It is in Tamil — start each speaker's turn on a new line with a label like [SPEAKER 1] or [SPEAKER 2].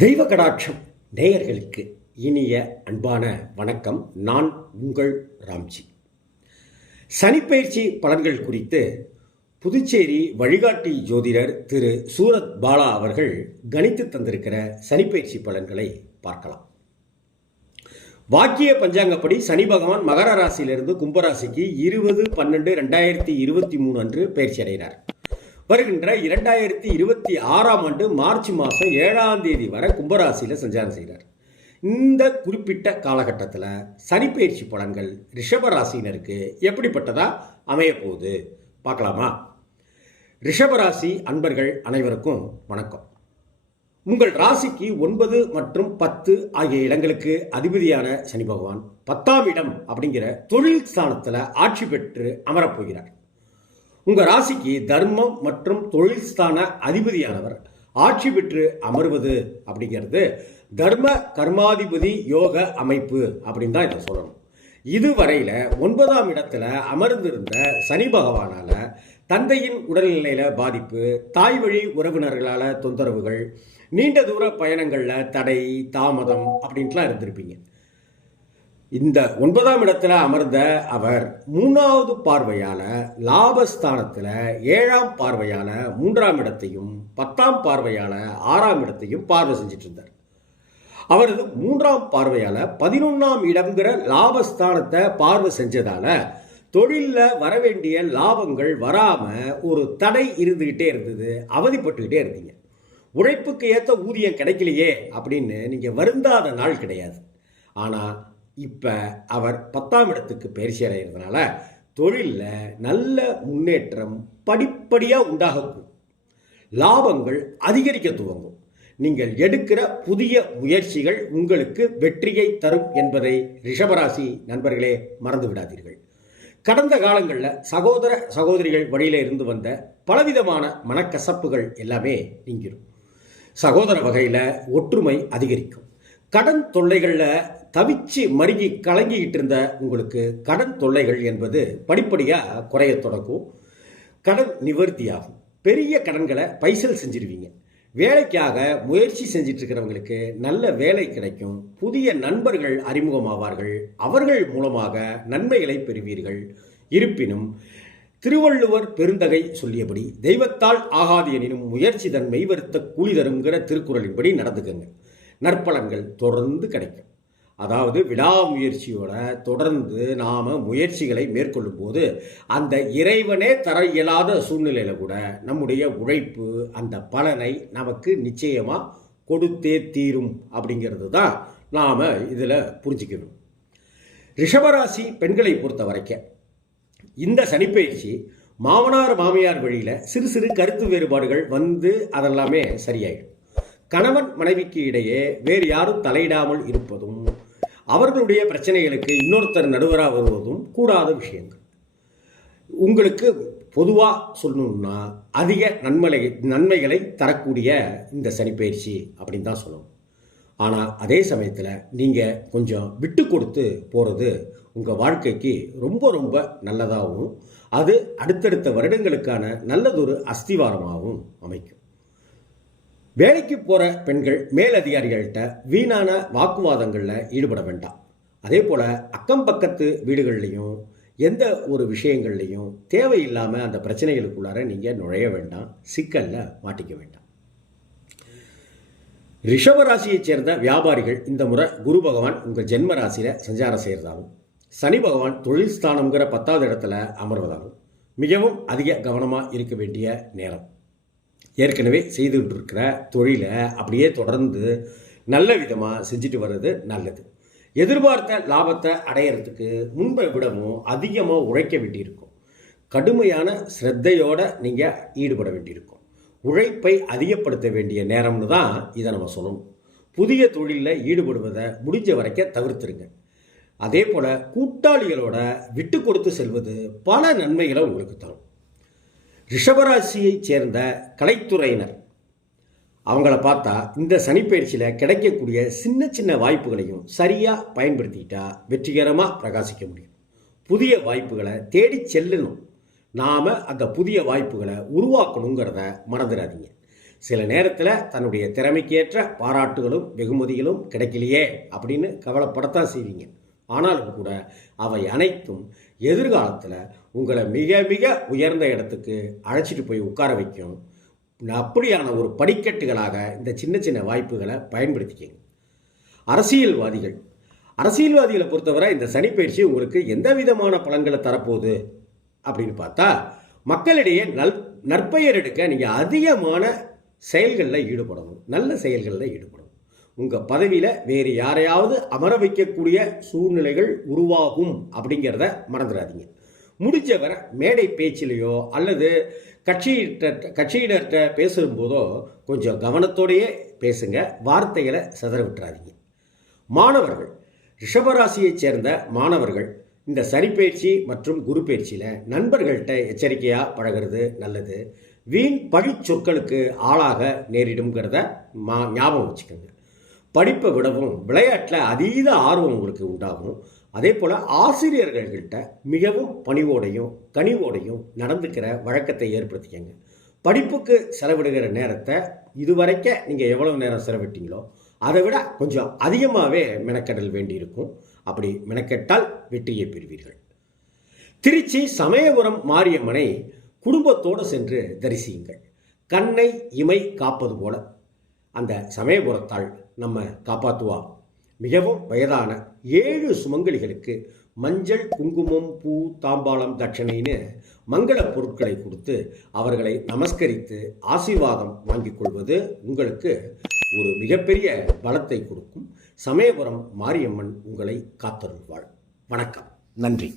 [SPEAKER 1] தெய்வ கடாட்சம் நேயர்களுக்கு இனிய அன்பான வணக்கம். நான் உங்கள் ராம்ஜி. சனிப்பயிற்சி பலன்கள் குறித்து புதுச்சேரி வழிகாட்டி ஜோதிடர் திரு சூரத் பாலா அவர்கள் கணித்து தந்திருக்கிற சனிப்பயிற்சி பலன்களை பார்க்கலாம். வாக்கிய பஞ்சாங்கப்படி சனி பகவான் மகர ராசியிலிருந்து கும்பராசிக்கு இருபது பன்னெண்டு ரெண்டாயிரத்தி இருபத்தி மூணு அன்று பயிற்சி அடைகிறார். வருகின்ற இரண்டாயிரத்தி இருபத்தி ஆறாம் ஆண்டு மார்ச் மாதம் ஏழாம் தேதி வரை கும்பராசியில் சஞ்சாரம் செய்கிறார். இந்த குறிப்பிட்ட காலகட்டத்தில் சனிப்பயிற்சி பலன்கள் ரிஷபராசினருக்கு எப்படிப்பட்டதாக எப்படிப்பட்டதா அமைய போகுது பார்க்கலாமா? ரிஷபராசி அன்பர்கள் அனைவருக்கும் வணக்கம். உங்கள் ராசிக்கு ஒன்பது மற்றும் பத்து ஆகிய இடங்களுக்கு அதிபதியான சனி பகவான் பத்தாம் இடம் அப்படிங்கிற தொழில் ஸ்தானத்தில் ஆட்சி பெற்று அமரப்போகிறார் உங்கள் ராசிக்கு தர்மம் மற்றும் தொழில் ஸ்தான அதிபதியானவர் ஆட்சி பெற்று அமர்வது அப்படிங்கிறது தர்ம கர்மாதிபதி யோக அமைப்பு அப்படின்னு தான் இதை சொல்லணும். இதுவரையில் ஒன்பதாம் இடத்துல அமர்ந்திருந்த சனி பகவானால தந்தையின் உடல்நிலையில் பாதிப்பு தாய் வழி உறவினர்களால் தொந்தரவுகள் நீண்ட தூர பயணங்களில் தடை தாமதம் அப்படின்ட்டுலாம் இருந்திருப்பீங்க. இந்த ஒன்பதாம் இடத்துல அமர்ந்த அவர் மூணாவது பார்வையான லாபஸ்தானத்தில் ஏழாம் பார்வையான மூன்றாம் இடத்தையும் பத்தாம் பார்வையான ஆறாம் இடத்தையும் பார்வை செஞ்சுட்டு இருந்தார் அவரது மூன்றாம் பார்வையால பதினொன்னாம் இடம்ங்கிற லாபஸ்தானத்தை பார்வை செஞ்சதால தொழிலில் வரவேண்டிய லாபங்கள் வராம ஒரு தடை இருந்துகிட்டே இருந்தது அவதிப்பட்டுக்கிட்டே இருந்தீங்க. உழைப்புக்கு ஏற்ற ஊதியம் கிடைக்கலையே அப்படின்னு நீங்கள் வருந்தாத நாள் கிடையாது. ஆனால் இப்போ அவர் பத்தாம் இடத்துக்கு பயிற்சி அடைகிறதுனால தொழிலில் நல்ல முன்னேற்றம் படிப்படியாக உண்டாகும் லாபங்கள் அதிகரிக்க துவங்கும். நீங்கள் எடுக்கிற புதிய முயற்சிகள் உங்களுக்கு வெற்றியை தரும் என்பதை ரிஷபராசி நண்பர்களே மறந்து விடாதீர்கள் கடந்த காலங்களில் சகோதர சகோதரிகள் வழியில் இருந்து வந்த பலவிதமான மனக்கசப்புகள் எல்லாமே நீங்கிடும். சகோதர வகையில் ஒற்றுமை அதிகரிக்கும். கடன் தொல்லைகளில் தவிச்சு மருகி கலங்கிக்கிட்டு இருந்த உங்களுக்கு கடன் தொல்லைகள் என்பது படிப்படியாக குறைய தொடங்கும். கடன் நிவர்த்தியாகும். பெரிய கடன்களை பைசல் செஞ்சிருவீங்க. வேலைக்காக முயற்சி செஞ்சிட்டு இருக்கிறவங்களுக்கு நல்ல வேலை கிடைக்கும். புதிய நண்பர்கள் அறிமுகமாவார்கள். அவர்கள் மூலமாக நன்மைகளை பெறுவீர்கள். இருப்பினும் திருவள்ளுவர் பெருந்தகை சொல்லியபடி தெய்வத்தால் ஆகாது எனினும் முயற்சி தன் மெய்வருத்த கூலி தருங்கிற திருக்குறளின்படி நடந்துக்கங்க. நற்பலன்கள் தொடர்ந்து கிடைக்கும். அதாவது விடாமுயற்சியோட தொடர்ந்து நாம் முயற்சிகளை மேற்கொள்ளும் போது அந்த இறைவனே தர இயலாத சூழ்நிலையில் கூட நம்முடைய உழைப்பு அந்த பலனை நமக்கு நிச்சயமாக கொடுத்தே தீரும் அப்படிங்கிறது தான் நாம் இதில் புரிஞ்சுக்கணும். ரிஷபராசி பெண்களை பொறுத்த வரைக்கும் இந்த சனிப்பயிற்சி மாமனார் மாமியார் வழியில் சிறு சிறு கருத்து வேறுபாடுகள் வந்து அதெல்லாமே சரியாயிடும். கணவன் மனைவிக்கு இடையே வேறு யாரும் தலையிடாமல் இருப்பதும் அவர்களுடைய பிரச்சனைகளுக்கு இன்னொருத்தர் நடுவராக வருவதும் கூடாத விஷயங்கள். உங்களுக்கு பொதுவாக சொல்லணும்னா அதிக நன்மலை நன்மைகளை தரக்கூடிய இந்த சனிப்பயிற்சி அப்படின்னு தான் சொல்லணும். ஆனால் அதே சமயத்தில் நீங்கள் கொஞ்சம் விட்டு கொடுத்து போகிறது உங்கள் வாழ்க்கைக்கு ரொம்ப ரொம்ப நல்லதாகவும் அது அடுத்தடுத்த வருடங்களுக்கான நல்லதொரு அஸ்திவாரமாகவும் அமைக்கும். வேலைக்கு போகிற பெண்கள் மேலதிகாரிகள்கிட்ட வீணான வாக்குவாதங்களில் ஈடுபட வேண்டாம். அதே போல் அக்கம் பக்கத்து வீடுகள்லையும் எந்த ஒரு விஷயங்கள்லையும் தேவையில்லாமல் அந்த பிரச்சனைகளுக்குள்ளார நீங்கள் நுழைய வேண்டாம் சிக்கலில் மாட்டிக்க வேண்டாம். ரிஷபராசியைச் சேர்ந்த வியாபாரிகள் இந்த முறை குரு பகவான் உங்கள் ஜென்ம ராசியில் சஞ்சாரம் செய்கிறதாகும் சனி பகவான் தொழில் ஸ்தானங்கிற பத்தாவது இடத்துல அமர்வதாகும் மிகவும் அதிக கவனமாக இருக்க வேண்டிய நேரம். ஏற்கனவே செய்துகிட்டு இருக்கிற தொழிலை அப்படியே தொடர்ந்து நல்ல விதமாக செஞ்சுட்டு வர்றது நல்லது. எதிர்பார்த்த லாபத்தை அடையிறதுக்கு முன்பை விடவும் அதிகமாக உழைக்க வேண்டியிருக்கும். கடுமையான ஸ்ரத்தையோடு நீங்கள் ஈடுபட வேண்டியிருக்கும். உழைப்பை அதிகப்படுத்த வேண்டிய நேரம்னு தான் இதை நம்ம சொல்லணும். புதிய தொழிலில் ஈடுபடுவதை முடிஞ்ச வரைக்கும் தவிர்த்துருங்க. அதே போல் கூட்டாளிகளோட விட்டு கொடுத்து செல்வது பல நன்மைகளை உங்களுக்கு தரும். ரிஷபராசியைச் சேர்ந்த கலைத்துறையினர். அவங்கள பார்த்தா இந்த சனிப்பயிற்சியில் கிடைக்கக்கூடிய சின்ன சின்ன வாய்ப்புகளையும் சரியாக பயன்படுத்திக்கிட்டா வெற்றிகரமாக பிரகாசிக்க முடியும். புதிய வாய்ப்புகளை தேடி செல்லணும். நாம் அந்த புதிய வாய்ப்புகளை உருவாக்கணுங்கிறத மறந்துடாதீங்க சில நேரத்தில் தன்னுடைய திறமைக்கேற்ற பாராட்டுகளும் வெகுமதிகளும் கிடைக்கலையே அப்படின்னு கவலைப்படத்தான் செய்வீங்க. ஆனாலும் கூட அவை அனைத்தும் எதிர்காலத்தில் உங்களை மிக மிக உயர்ந்த இடத்துக்கு அழைச்சிட்டு போய் உட்கார வைக்கும். அப்படியான ஒரு படிக்கட்டுகளாக இந்த சின்ன சின்ன வாய்ப்புகளை பயன்படுத்திக்கங்க. அரசியல்வாதிகள். அரசியல்வாதிகளை பொறுத்தவரை இந்த சனிப்பயிற்சி உங்களுக்கு எந்த விதமான பலன்களை தரப்போகுது அப்படின்னு பார்த்தா மக்களிடையே நல் நற்பெயர் எடுக்க நீங்கள் அதிகமான செயல்களில் ஈடுபடணும். நல்ல செயல்களில் ஈடுபடணும். உங்கள் பதவியில் வேறு யாரையாவது அமர வைக்கக்கூடிய சூழ்நிலைகள் உருவாகும் அப்படிங்கிறத மறந்துடாதீங்க. முடிஞ்சவரை மேடை பேச்சிலேயோ அல்லது கட்சியிட்ட கட்சியினர்கிட்ட பேசும்போதோ கொஞ்சம் கவனத்தோடையே பேசுங்க வார்த்தைகளை சிதற விட்டுறாதீங்க. மாணவர்கள் ரிஷபராசியைச் சேர்ந்த மாணவர்கள் இந்த சரிப்பயிற்சி மற்றும் குரு பயிற்சியில் நண்பர்கள்ட்ட எச்சரிக்கையாக பழகிறது நல்லது. வீண் பழி சொற்களுக்கு ஆளாக நேரிடுங்கிறத மா ஞாபகம் வச்சுக்கோங்க. படிப்பை விடவும் விளையாட்டில் அதீத ஆர்வம் உங்களுக்கு உண்டாகும். அதே போல் ஆசிரியர்கள்கிட்ட மிகவும் பணிவோடையும் கனிவோடையும் நடந்துக்கிற வழக்கத்தை ஏற்படுத்திக்கங்க. படிப்புக்கு செலவிடுகிற நேரத்தை இதுவரைக்க நீங்கள் எவ்வளவு நேரம் செலவிட்டீங்களோ அதை விட கொஞ்சம் அதிகமாகவே மெனக்கெடல் வேண்டியிருக்கும். அப்படி மெனக்கெட்டால் வெற்றியை பெறுவீர்கள். திருச்சி சமயபுரம் மாரியம்மனை குடும்பத்தோடு சென்று தரிசியுங்கள். கண்ணை இமை காப்பது போல. அந்த சமயபுரத்தால் நம்ம காப்பாற்றுவா மிகவும் வயதான ஏழு சுமங்கலிகளுக்கு மஞ்சள் குங்குமம் பூ தாம்பாளம் தட்சணைன்னு மங்கள பொருட்களை கொடுத்து அவர்களை நமஸ்கரித்து ஆசீர்வாதம் வாங்கிக் கொள்வது உங்களுக்கு ஒரு மிகப்பெரிய பலத்தை கொடுக்கும். சமயபுரம் மாரியம்மன் உங்களை காத்தருள்வாள். வணக்கம். நன்றி.